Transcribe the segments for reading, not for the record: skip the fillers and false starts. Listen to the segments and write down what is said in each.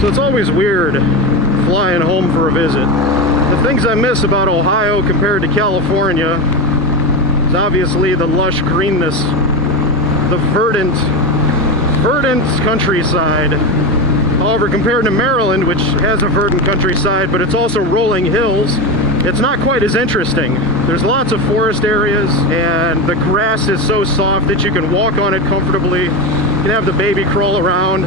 So it's always weird flying home for a visit. The things I miss about Ohio compared to California is obviously the lush greenness, the verdant countryside. However, compared to Maryland, which has a verdant countryside, but it's also rolling hills, it's not quite as interesting. There's lots of forest areas, and the grass is so soft that you can walk on it comfortably. You can have the baby crawl around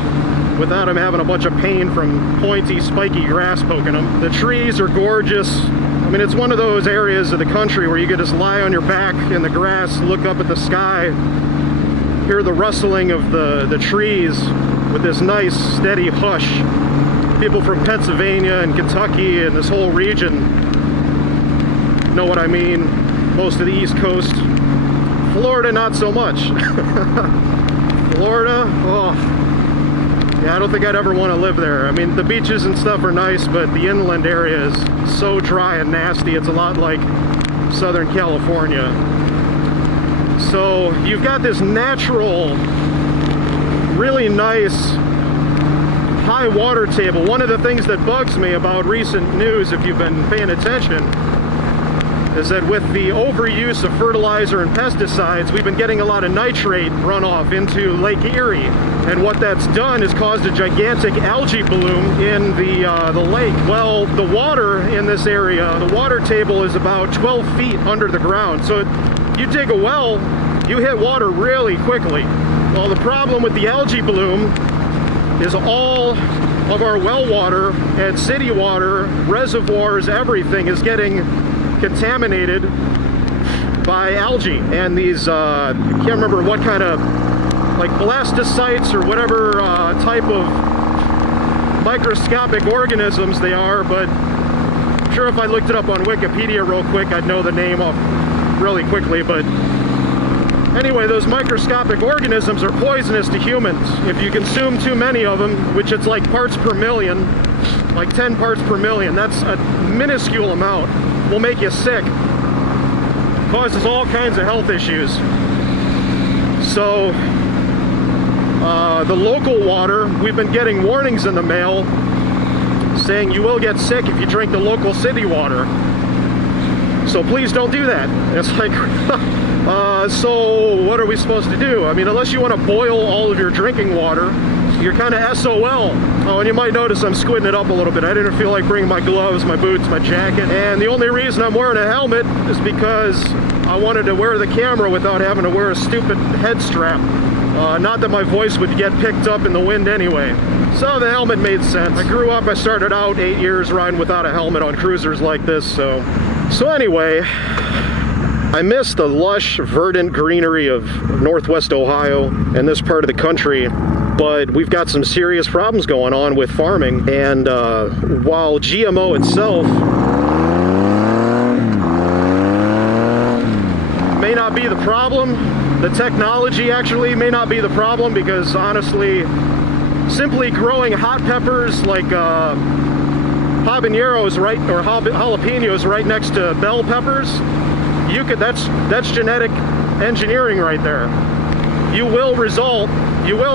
without him having a bunch of pain from pointy, spiky grass poking him. The trees are gorgeous. I mean, it's one of those areas of the country where you can just lie on your back in the grass, look up at the sky, hear the rustling of the trees with this nice, steady hush. People from Pennsylvania and Kentucky and this whole region know what I mean. Most of the East Coast. Florida, not so much. Florida, oh. Yeah, I don't think I'd ever want to live there. I mean, the beaches and stuff are nice, but the inland area is so dry and nasty. It's a lot like Southern California. So you've got this natural, really nice high water table. One of the things that bugs me about recent news, if you've been paying attention, is that with the overuse of fertilizer and pesticides, we've been getting a lot of nitrate runoff into Lake Erie. And what that's done is caused a gigantic algae bloom in the lake. Well, the water in this area, the water table is about 12 feet under the ground. So you dig a well, you hit water really quickly. Well, the problem with the algae bloom is all of our well water and city water, reservoirs, everything is getting contaminated by algae. And these, I can't remember what kind of, like blastocytes or whatever type of microscopic organisms they are, but I'm sure if I looked it up on Wikipedia real quick, I'd know the name off really quickly. But anyway, those microscopic organisms are poisonous to humans. If you consume too many of them, which it's like parts per million, like 10 parts per million, that's a minuscule amount, will make you sick. Causes all kinds of health issues. So the local water, we've been getting warnings in the mail saying you will get sick if you drink the local city water. So please don't do that. It's like, so what are we supposed to do? I mean, unless you want to boil all of your drinking water, you're kind of SOL. Oh, and you might notice I'm squinting it up a little bit. I didn't feel like bringing my gloves, my boots, my jacket. And the only reason I'm wearing a helmet is because I wanted to wear the camera without having to wear a stupid head strap. Not that my voice would get picked up in the wind anyway. So the helmet made sense. I grew up, I started out 8 years riding without a helmet on cruisers like this, so anyway, I miss the lush, verdant greenery of Northwest Ohio and this part of the country, but we've got some serious problems going on with farming. And while GMO itself may not be the problem, the technology actually may not be the problem, because honestly, simply growing hot peppers like habaneros jalapenos right next to bell peppers, you could, that's genetic engineering right there. You will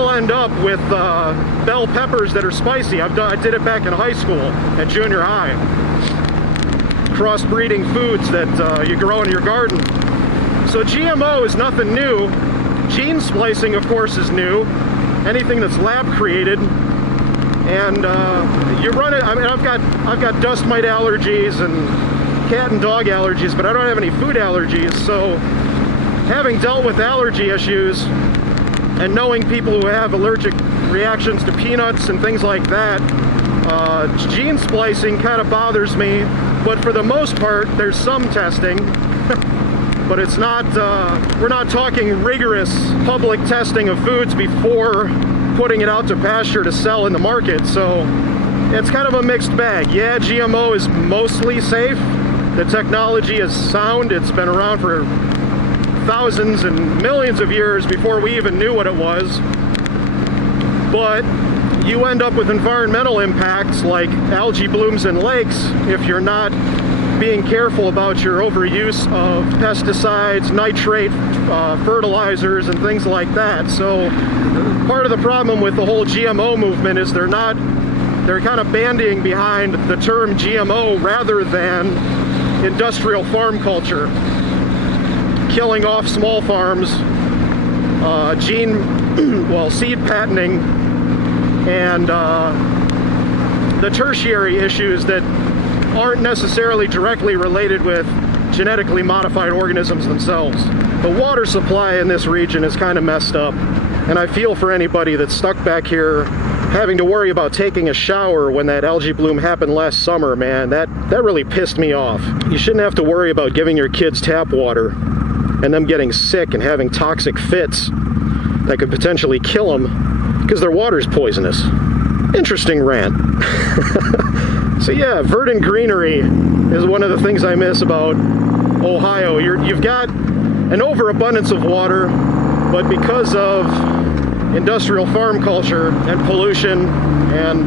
end up with bell peppers that are spicy. I did it back in high school and junior high. Crossbreeding foods that you grow in your garden. So GMO is nothing new. Gene splicing, of course, is new. Anything that's lab created. And you run it. I mean, I've got dust mite allergies and cat and dog allergies, but I don't have any food allergies. So having dealt with allergy issues and knowing people who have allergic reactions to peanuts and things like that, gene splicing kind of bothers me. But for the most part, there's some testing. But it's not, we're not talking rigorous public testing of foods before putting it out to pasture to sell in the market. So it's kind of a mixed bag. Yeah, GMO is mostly safe. The technology is sound. It's been around for thousands and millions of years before we even knew what it was. But you end up with environmental impacts like algae blooms in lakes if you're not being careful about your overuse of pesticides, nitrate, fertilizers, and things like that. So part of the problem with the whole GMO movement is they're kind of bandying behind the term GMO rather than industrial farm culture, killing off small farms, seed patenting, and the tertiary issues that aren't necessarily directly related with genetically modified organisms themselves. The water supply in this region is kind of messed up, and I feel for anybody that's stuck back here having to worry about taking a shower when that algae bloom happened last summer. Man, that really pissed me off. You shouldn't have to worry about giving your kids tap water and them getting sick and having toxic fits that could potentially kill them because their water's poisonous. Interesting rant. So yeah, verdant greenery is one of the things I miss about Ohio. You've got an overabundance of water, but because of industrial farm culture and pollution and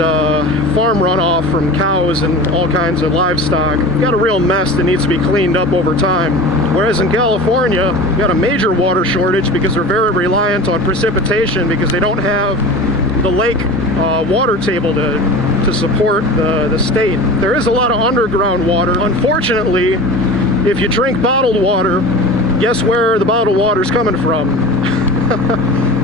farm runoff from cows and all kinds of livestock, you've got a real mess that needs to be cleaned up over time. Whereas in California, you've got a major water shortage because they're very reliant on precipitation because they don't have the lake water table to support the state. There is a lot of underground water. Unfortunately, if you drink bottled water, guess where the bottled water's coming from?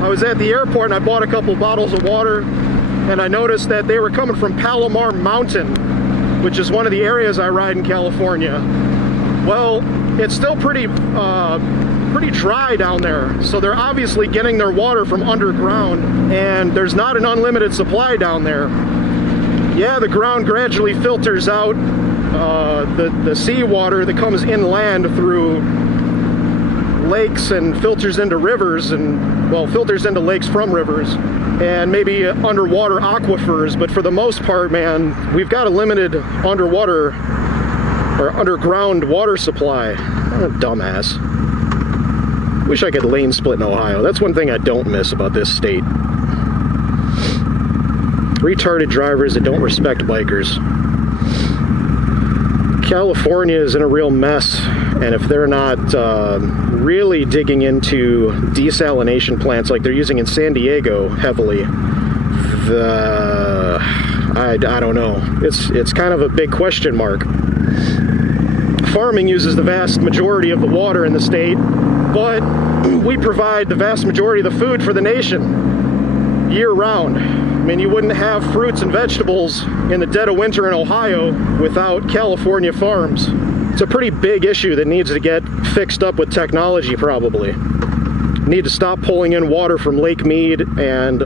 I was at the airport and I bought a couple bottles of water, and I noticed that they were coming from Palomar Mountain, which is one of the areas I ride in California. Well, it's still pretty dry down there, so they're obviously getting their water from underground, and there's not an unlimited supply down there. Yeah, the ground gradually filters out the seawater that comes inland through lakes and filters into rivers, and filters into lakes from rivers and maybe underwater aquifers, but for the most part, man, we've got a limited underwater or underground water supply. I'm a dumbass. Wish I could lane split in Ohio. That's one thing I don't miss about this state. Retarded drivers that don't respect bikers. California is in a real mess, and if they're not really digging into desalination plants like they're using in San Diego heavily, I don't know. It's kind of a big question mark. Farming uses the vast majority of the water in the state, but we provide the vast majority of the food for the nation year-round. I mean, you wouldn't have fruits and vegetables in the dead of winter in Ohio without California farms. It's a pretty big issue that needs to get fixed up with technology, probably. Need to stop pulling in water from Lake Mead and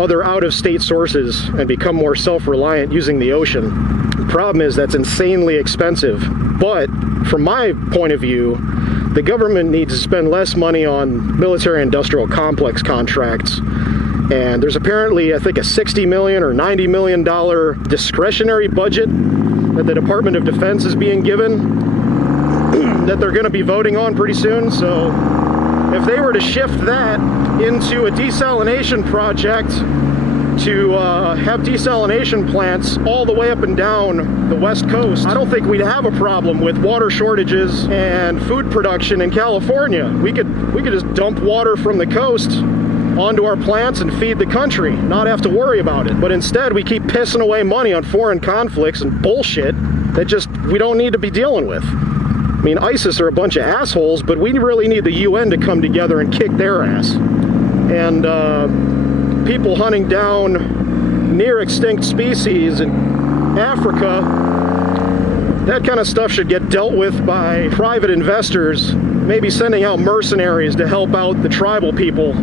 other out-of-state sources and become more self-reliant using the ocean. The problem is that's insanely expensive, but from my point of view, the government needs to spend less money on military-industrial complex contracts. And there's apparently, I think, a $60 million or $90 million discretionary budget that the Department of Defense is being given that they're going to be voting on pretty soon. So if they were to shift that into a desalination project to have desalination plants all the way up and down the West Coast, I don't think we'd have a problem with water shortages and food production in California. We could just dump water from the coast onto our plants and feed the country, not have to worry about it. But instead, we keep pissing away money on foreign conflicts and bullshit that we don't need to be dealing with. I mean, ISIS are a bunch of assholes, but we really need the UN to come together and kick their ass. And people hunting down near extinct species in Africa, that kind of stuff should get dealt with by private investors, maybe sending out mercenaries to help out the tribal people.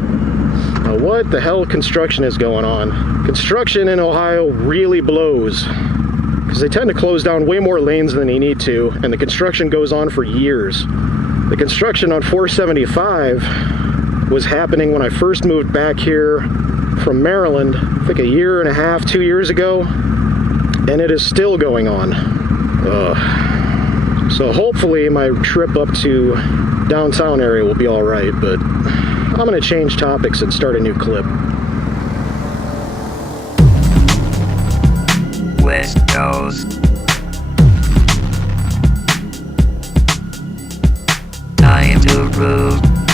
What the hell construction is going on? Construction in Ohio really blows because they tend to close down way more lanes than they need to, and the construction goes on for years. The construction on 475 was happening when I first moved back here from Maryland, I think a year and a half, 2 years ago, and it is still going on. So hopefully my trip up to downtown area will be all right, but I'm going to change topics and start a new clip. West Coast. the road.